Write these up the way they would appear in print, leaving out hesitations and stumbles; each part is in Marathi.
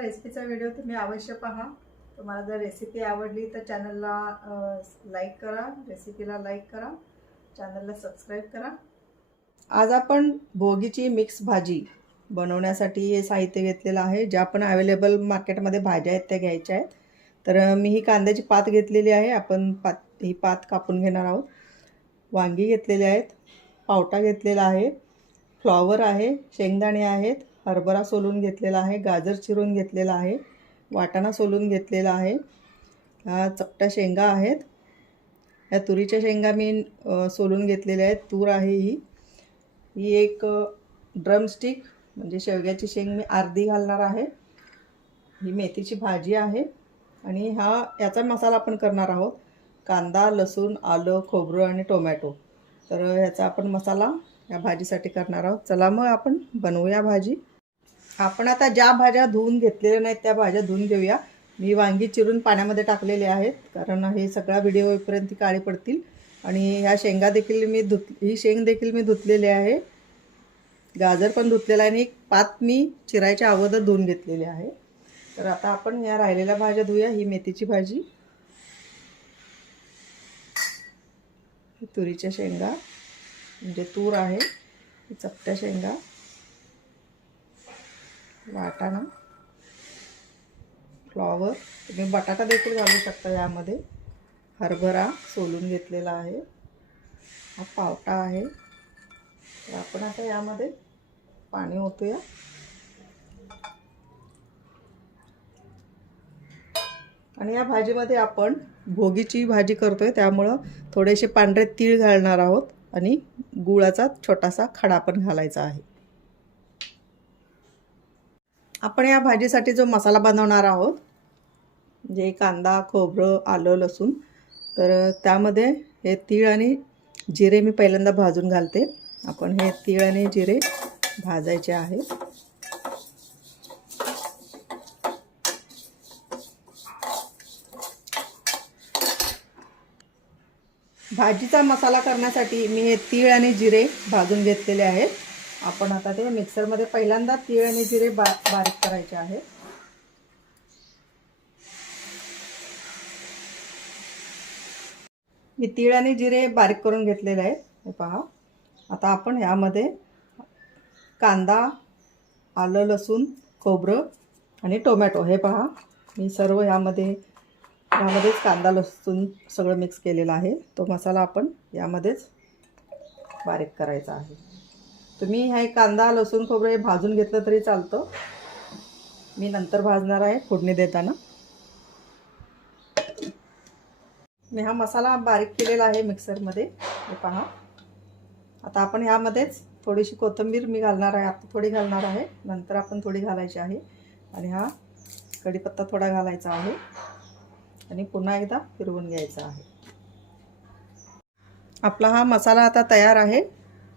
रेसिपीचा व्हिडिओ तुम्ही अवश्य पहा। तुम्हाला जर रेसिपी आवडली तर चॅनलला लाईक करा, रेसिपीला लाईक करा, चॅनलला सबस्क्राईब करा। आज आपण भोगीची मिक्स भाजी बनवण्यासाठी हे साहित्य घेतलेलं आहे। ज्या पण अवेलेबल मार्केटमध्ये भाज्या आहेत त्या घ्यायच्या आहेत। तर मी ही कांद्याची पात घेतलेली आहे, आपण ही पात कापून घेणार आहोत। वांगी घेतलेले आहेत, पावटा घेतलेला आहे, फ्लॉवर आहे, शेंगदाणे आहेत, हरभरा सोलून घेतलेला आहे, गाजर चिरून घेतलेला आहे, वाटाणा सोलून घेतलेला आहे, चपट्या शेंगा आहेत, या तुरीच्या शेंगा मी सोलून घेतलेल्या आहेत, तूर आहे ही एक ड्रमस्टिक म्हणजे शेवग्याची शेंग मी अर्धी घालणार आहे, ही मेथीची भाजी आहे आणि याचा मसाला आपण करणार आहोत। कांदा, लसूण, आलं, खोबरं आणि टोमॅटो। तर ह्याचा आपण मसाला या भाजीसाठी करणार आहोत। चला मग आपण बनवूया भाजी। आपण आता ज्या भाज्या धुवून घेतलेल्या नाहीत त्या भाज्या धुवून घेऊया। मी वांगी चिरून पाण्यामध्ये टाकलेले आहेत, कारण हे सगळा व्हिडिओ होईपर्यंत काळी पडतील। आणि ह्या शेंगा देखील ही शेंग देखील मी धुतलेली आहे, गाजर पण धुतलेला आहे आणि एक पात मी चिरायच्या अगोदर धुवून घेतलेली आहे। तर आता आपण या राहिलेल्या भाज्या धुऊया। ही मेथीची भाजी, तुरीच्या शेंगा म्हणजे तूर आहे, चपट्या शेंगा, वाटाणा, फ्लॉवर, तुम्ही बटाटा देखील घालू शकता यामध्ये, हरभरा सोलून घेतलेला आहे, हा पावटा आहे। तर आपण आता यामध्ये पाणी ओतूया आणि या भाजीमध्ये आपण भोगीची भाजी करतोय त्यामुळं थोडेसे पांढरे तीळ घालणार आहोत आणि गुळाचा छोटासा खडा पण घालायचा आहे। आपण या भाजीसाठी जो मसाला बनवणार आहोत म्हणजे कांदा, खोबरं, आलं, लसूण, तर त्यामध्ये हे तीळ आणि जिरे मी पहिल्यांदा भाजून घालते। आपण हे तीळ आणि जिरे भाजायचे आहेत। भाजीचा मसाला करण्यासाठी मी हे तीळ आणि जिरे भाजून घेतलेले आहेत। आपण आता ते मिक्सरमध्ये पहिल्यांदा तीळ आणि जिरे बारीक करायचे आहेत। मी तीळ आणि जिरे बारीक करून घेतलेले आहेत, हे पहा। आता आपण यामध्ये कांदा, आलं, लसूण, खोबरं आणि टोमॅटो, हे पहा मी सर्व यामध्येच कांदा लसूण सगळं मिक्स केलेलं आहे। तो मसाला आपण यामध्येच बारीक करायचा आहे। तुम्ही हे कांदा, लसूण, खोबरे भाजून घेतलं तरी चालतं, मी नंतर भाजणार आहे फोडणी देताना। मी हा मसाला बारीक केलेला आहे मिक्सरमध्ये, हे पहा। आता आपण यामध्येच थोडीशी कोथिंबीर मी घालणार आहे, आता थोडी घालणार आहे, नंतर आपण थोडी घालायची आहे। आणि हा कढीपत्ता थोडा घालायचा आहे आणि पुन्हा एकदा फिरवून घ्यायचा आहे। आपला हा मसाला आता तयार आहे।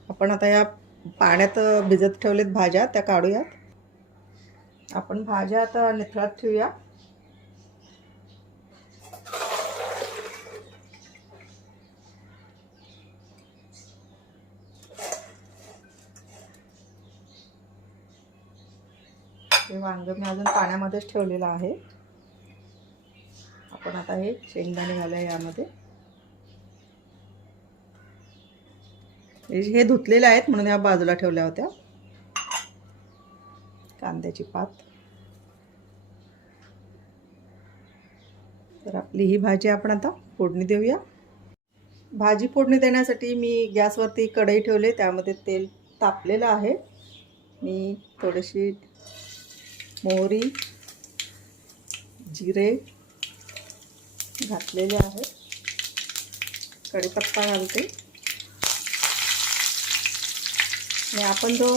आपण आता या पाण्यात भिजत ठेवलेत भाज्या, त्या काढूयात। आपण भाज्या आता निथळत ठेवूया। हे वांग मी अजून पाण्यामध्येच ठेवलेलं आहे। आपण आता हे शेंगदाणे घालूया यामध्ये। हे धुतलेले आहेत म्हणून या बाजूला ठेवल्या होत्या। कांद्याची पात, तर आपली ही भाजी आपण आता फोडणी देऊया। भाजी फोडणी देण्यासाठी मी गॅसवरती कढई ठेवली, त्यामध्ये तेल तापलेलं आहे। मी थोडीशी मोहरी, जिरे घातलेले आहे, कढीपत्ता घालते आणि आपण जो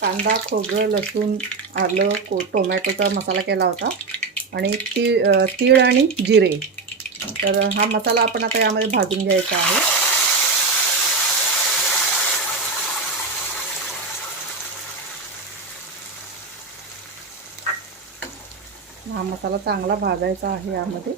कांदा, खोबरं, लसूण, आलं, टोमॅटोचा मसाला केला होता आणि तीळ आणि जिरे, तर हा मसाला आपण आता यामध्ये भाजून घ्यायचा आहे। हा मसाला चांगला भाजायचा आहे यामध्ये।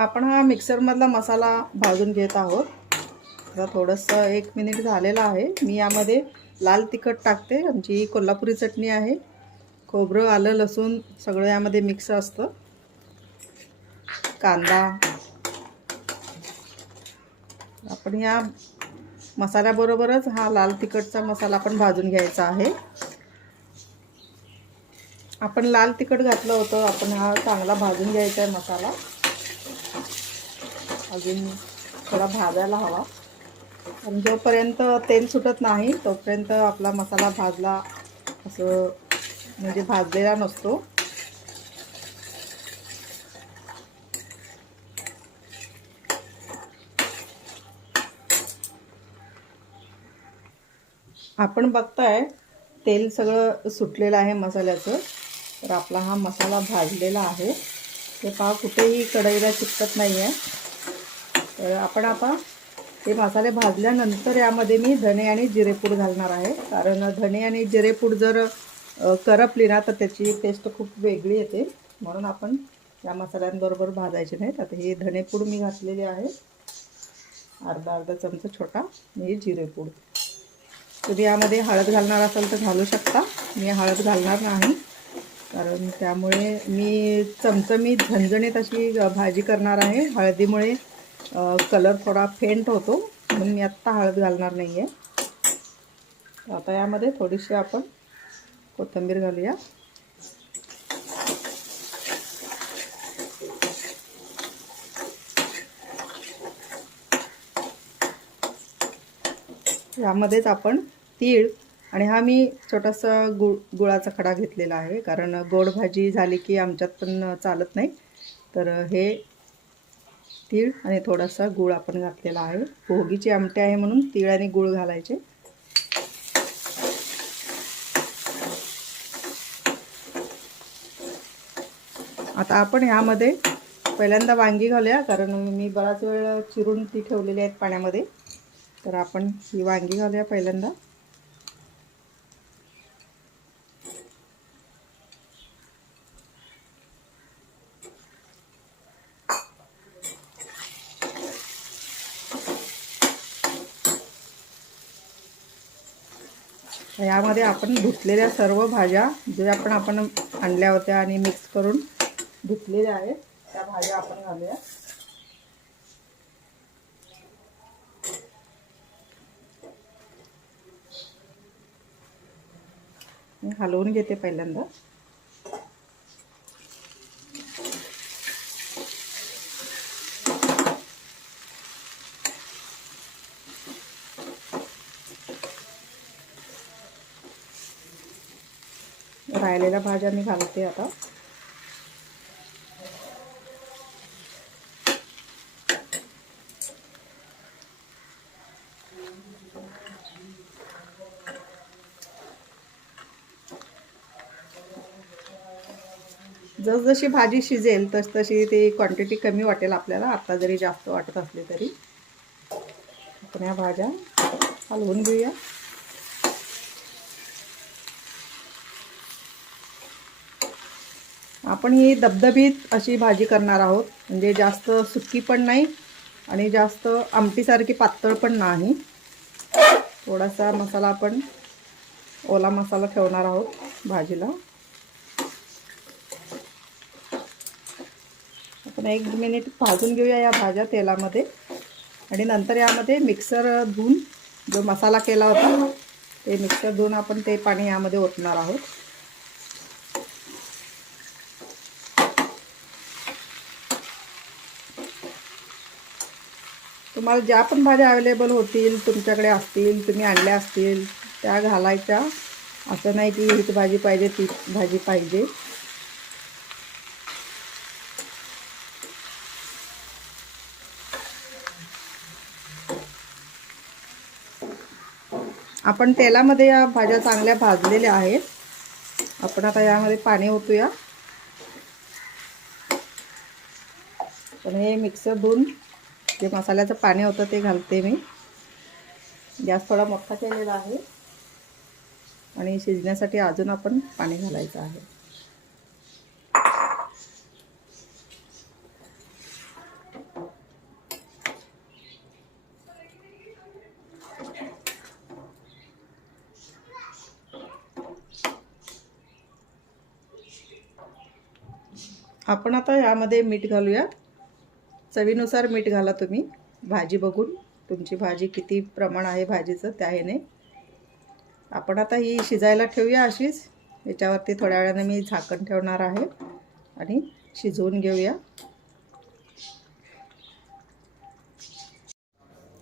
आपण हा मिक्सरमधला मसाला भाजून घेत आहोत. आता थोडंसं 1 मिनिट झालेलं आहे. मी यामध्ये लाल तिखट टाकते. आमची कोल्हापुरी चटणी आहे. खोबरं, आलं, लसूण सगळं यामध्ये मिक्स असतं. कांदा आपण या मसाल्याबरोबरच हा लाल तिखटचा मसाला पण भाजून घ्यायचा आहे. आपण लाल तिखट घातलं होतं. आपण हा चांगला भाजून घ्यायचा आहे मसाला. अजून थोडा भाजायला हवा. आणि जोपर्यंत तेल सुटत नाही तोपर्यंत आपला मसाला भाजला असं म्हणजे भाजलेला नसतो. आपण बघताय तेल सगळं सुटलेलं आहे मसाल्याचं. तर आपला हा मसाला भाजलेला आहे. ते पहा कुठेही कढईला चिकटत नाही आहे. तर आपण आता हे मसाले भाजल्यानंतर यामध्ये मी धणे आणि जिरेपूड घालणार आहे. कारण धणे आणि जिरेपूड जर करपली ना तर त्याची टेस्ट खूप वेगळी येते. म्हणून आपण या मसाल्यांबरोबर भाजायचे नाहीत. आता ही धणेपूड मी घातलेली आहे. अर्धा चमचा छोटा ही जिरेपूड. तुम्ही यामध्ये हळद घालणार असाल तर घालू शकता. मी हळद घालणार नाही कारण त्यामुळे मी चमचमीत झणझणीत अशी भाजी करणार आहे. हळदीमुळे कलर थोडा फेंट होतो म्हणून मी आत्ता हळद घालणार नाही आहे. आता यामध्ये थोडीशी आपण कोथिंबीर घालूया. यामध्येच आपण तीळ आणि हा मी छोटासा गुळाचा खडा घेतलेला आहे. कारण गोड भाजी झाली की आमच्यात पण चालत नाही. तर हे तीळ आणि थोडासा गूळ आपण घातलेला आहे. भोगीची आमटी आहे म्हणून तीळ आणि गूळ घालायचे. आता आपण ह्यामध्ये पहिल्यांदा वांगी घालूया. कारण मी बराच वेळ चिरून ती ठेवलेली आहेत पाण्यामध्ये. तर आपण ही वांगी घालूया पहिल्यांदा. यामध्ये आपण धुतलेल्या सर्व भाज्या ज्या आपण आणल्या होत्या आणि मिक्स करून धुतलेल्या आहेत त्या भाज्या आपण घालूया. मी हलवून घेते पहिल्यांदा. राहिलेल्या भाज्या मी घालते आता. जसजशी भाजी शिजेल तशी ती क्वांटिटी कमी वाटेल आपल्याला. आता जरी जास्त वाटत असली तरी आपण या भाज्या हलवून घेऊया. आपण ही दबदबीत अशी भाजी करणार आहोत. म्हणजे जास्त सुकी पण नाही आणि जास्त आमटीसारखी पातळ पण नाही. थोडासा मसाला आपण ओला मसाला ठेवणार आहोत भाजीला. आपण 1 मिनिट भाजून घेऊया या भाज्या तेलामध्ये. आणि नंतर यामध्ये मिक्सर धुवून जो मसाला केला होता ते मिक्सर धुवून आपण ते पाणी यामध्ये ओतणार आहोत. तुम्हाला ज्या पण भाज्या अवेलेबल होतील तुमच्याकडे असतील तुम्ही आणल्या असतील त्या घालायच्या. असं नाही की हीच भाजी पाहिजे तीच भाजी पाहिजे. आपण तेलामध्ये या भाज्या चांगल्या भाजलेल्या आहेत. आपण आता यामध्ये पाणी ओतूया. पण हे मिक्सर धुवून जे मसाल्याचं पाणी होतं ते घालते मी. गॅस थोडा मोठा केलेला आहे आणि शिजण्यासाठी अजून आपण पाणी घालायचं आहे. आपण आता यामध्ये मीठ घालूया. चवीनुसार मीठ घाला तुम्ही, भाजी बघून. तुमची भाजी किती प्रमाण आहे भाजीचं त्या ह्याने. आपण आता ही शिजायला ठेवूया अशीच. याच्यावरती थोड्या वेळाने मी झाकण ठेवणार आहे आणि शिजवून घेऊया.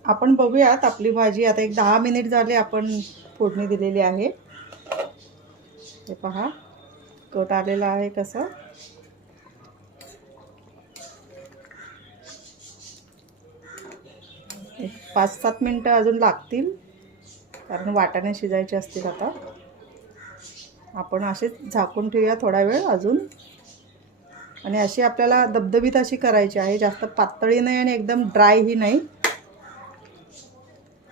आपण बघूयात आपली भाजी आता एक 10 मिनिट झाले आपण फोडणी दिलेली आहे. हे पहा कट आलेला आहे कसं. एक 5-7 मिनटं अजून लागतील, कारण वाटाणे शिजायचे असतील. आता आपण असेच झाकून ठेवूया थोडा वेळ अजून. आणि अशी आपल्याला दबदबीत अशी करायची आहे, जास्त पातळी नाही आणि एकदम ड्राय ही नाही.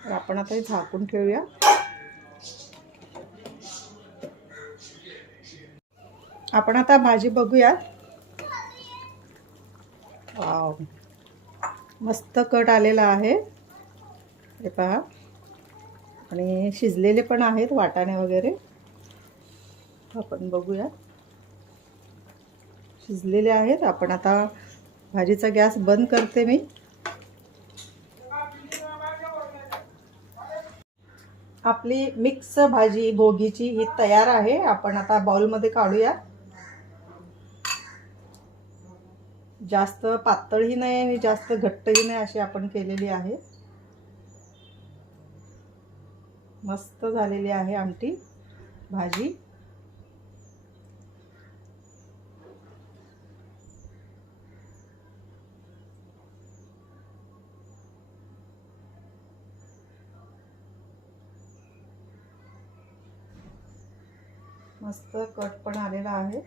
तर आपण आता हे झाकून ठेवूया. आपण आता भाजी बघूया. वाव, मस्त कट आलेला आहे हे पहा. आणि शिजलेले पण आहेत वाटाणे वगैरे. आपण बघूया, शिजलेले आहेत. आपण आता भाजीचा गॅस बंद करते मी. आपली मिक्स भाजी भोगीची ही तयार आहे. आपण आता बाउलमध्ये काढूया. जास्त पातळही नाही आणि जास्त घट्टही नाही अशी आपण केलेली आहे. मस्त झालेली आहे आमटी भाजी. मस्त कट पण आलेला आहे.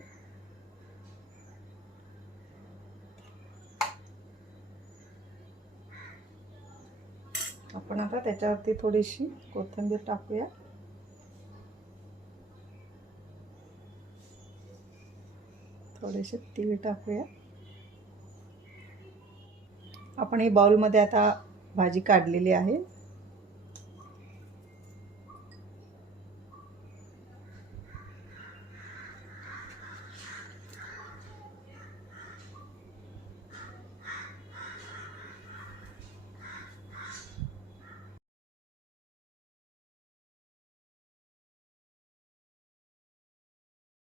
आपण आता त्याच्यावरती थोडीशी कोथिंबीर टाकूया. थोडेसे तीळ टाकूया. आपण ही बाउलमध्ये आता भाजी काढलेली आहे.